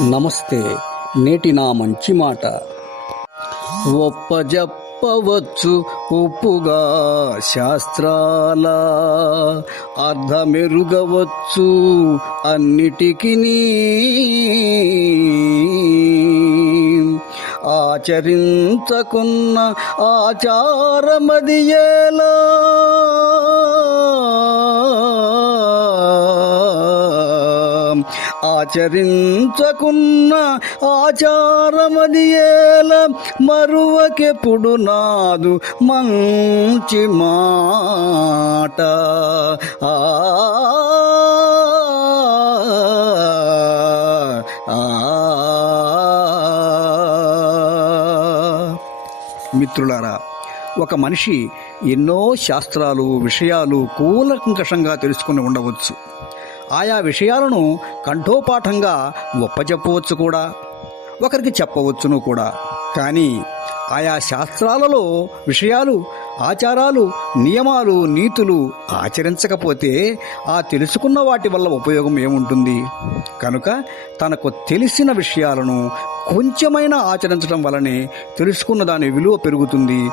నమస్తే నేటి నా మంచి మాట. ఒప్పజెప్పవచ్చు ఉప్పుగా శాస్త్రాల. అర్ధమెరుగవచ్చు అన్నిటికీ ఆచరించకున్న ఆచారమది ఎలా ఆచరించకున్న ఆచారమది ఏల మరువకెప్పుడు నాదు మంచి మాట. ఆ. ఆ, మిత్రులారా ఒక మనిషి ఎన్నో శాస్త్రాలు విషయాలు కూలంకషంగా తెలుసుకుని ఉండవచ్చు. ఆయా విషయాలను కంఠోపాఠంగా ఒప్పచెప్పవచ్చు కూడా ఒకరికి చెప్పవచ్చును కూడా. కానీ ఆయా శాస్త్రాలలో విషయాలు ఆచారాలు నియమాలు నీతులు ఆచరించకపోతే ఆ తెలుసుకున్న వాటి వల్ల ఉపయోగం ఏముంటుంది? కనుక తనకు తెలిసిన విషయాలను కొంచెమైనా ఆచరించడం వలనే తెలుసుకున్న దాని విలువ పెరుగుతుంది.